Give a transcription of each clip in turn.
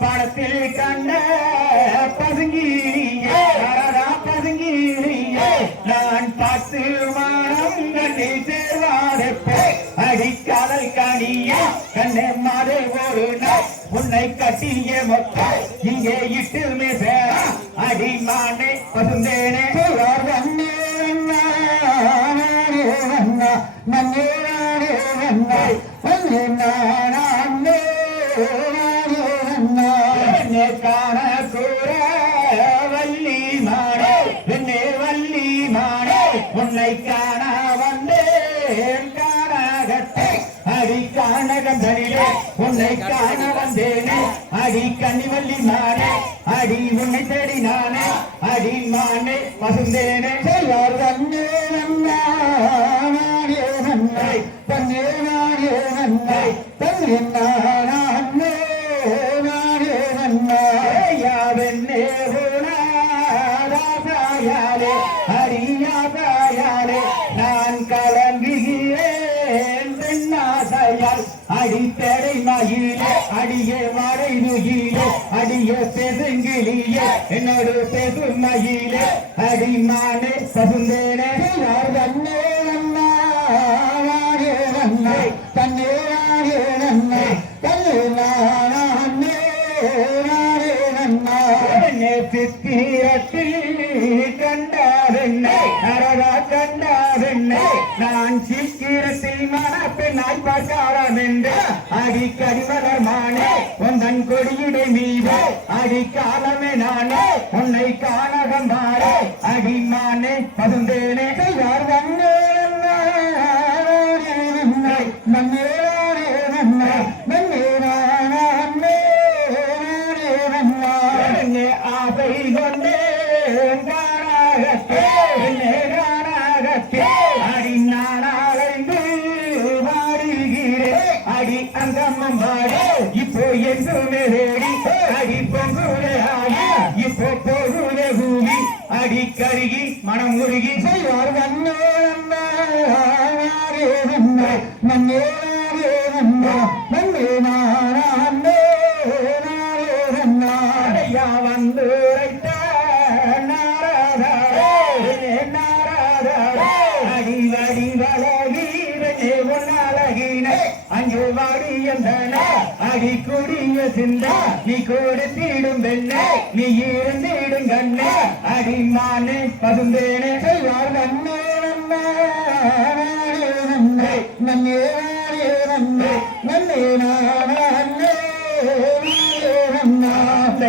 படத்தில் கண்ட பதுங்கிய பதுங்கிய நான் பார்த்து மானம் கண்ணில் சேர்வாரப்பே அடிக்காதல் கனிய. கண்ணே மாறு ஒரு நாள். உன்னை கட்டிய மொத்தம் இங்கே இட்டு மேசேரா அடிமானே பசுந்தேனே. காண கூற வள்ளி மாடே என்னை வள்ளி மாடே உன்னை காண அடி காணகந்தனிலே உன்னை காண வந்தேனே அடி கன்னிவள்ளி மாடே அடி உன்னை தேடி நானே அடி மானே பசுந்தேனே செய்வார் நன்னே நன்னா நானே நன்னா தன்னே நானே நன்னா தன்னே மகிழே அடிய மறை நுகிலே அடிய பெருங்கிலியே என்னோடு பெரு மகிழே அடிமானே பசுந்தேனே செய்வார் நன்னே நன்னா நானே நன்னா தன்னே நன்னா தன்னே நானே நானே நன்னா என்னை? சித்திரத்தில் அழகா கண்டாரென்னை நான் சீக்கிரத்தில் மனப்பெண்ணாய் பார்க்காரம் என்று அடிக்கடி மலர்மானே உந்தன் கொடியிடை மீது அடிக்காலமே நானே உன்னை காணகம் மாறே அடிமானே பதுந்தேனே. செய்வார் நன்னே நன்னா நானே நன்னா நன்னே ஆடி அங்கம்மம் பாடு. இப்போ எங்குமே ஓடி அடி பொங்குலே ஆடி. இப்போ போகுலே கூடி அடி கருகி மனம் உருகி. செய்வார் நன்னே நன்னே நன்னே நானே வந்து அங்கே வாடி எந்தனே, அடி குடிய சிந்த நீ கொடுத்திடும் பெண்ணே நீ இருந்திடும் கண்ணே அடிமானே பசுந்தேனே செய்வார் நன்னே நன்னா நானே நன்னா நன்னே நானே நன்னே நன்னா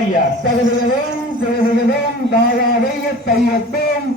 ஐயா தகுதிகளும் தகுதிகளும் தாயாடைய தையத்தும்